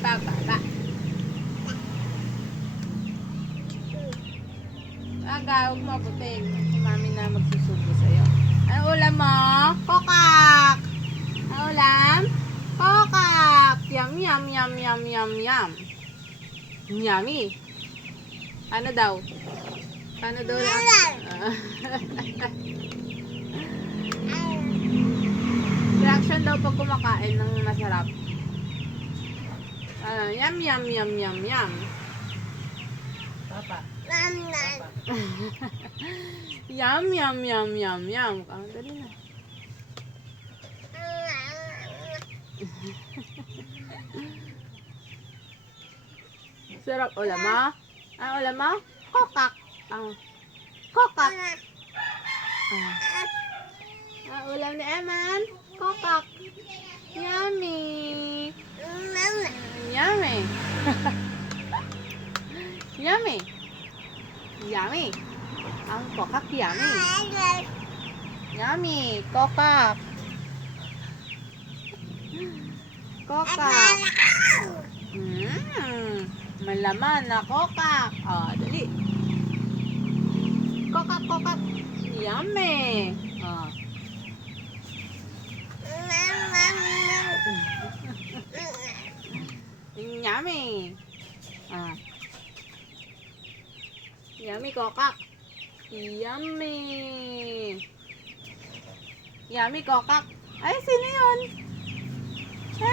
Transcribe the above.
Bababa. Aga, huwag mo abutin. Si mami na magsusubo sa'yo. Ano ulam mo? Kokak! Ano ulam? Kokak! Yum, yum, yum, yum, yum, yum. Yummy. Ano daw? Paano daw lang? Reaction daw pag kumakain ng masarap. Yum, yum, yum, yum, yum. Papa. Yum, yum, yum, yum, yum. Dali na. Sarap ulam mo? Ang ulam mo? Kokak. Kokak. Ang ulam ni Eman? Kokak. Yummy. Yummy. Yummy. Yummy. Ang kokak yummy. Yummy. Kokak. Kokak. Malaman na kokak. Dali. Kokak, kokak. Yummy. Yummy. Yummy, kokak. Yummy. Yummy, kokak. Ay, sino yun?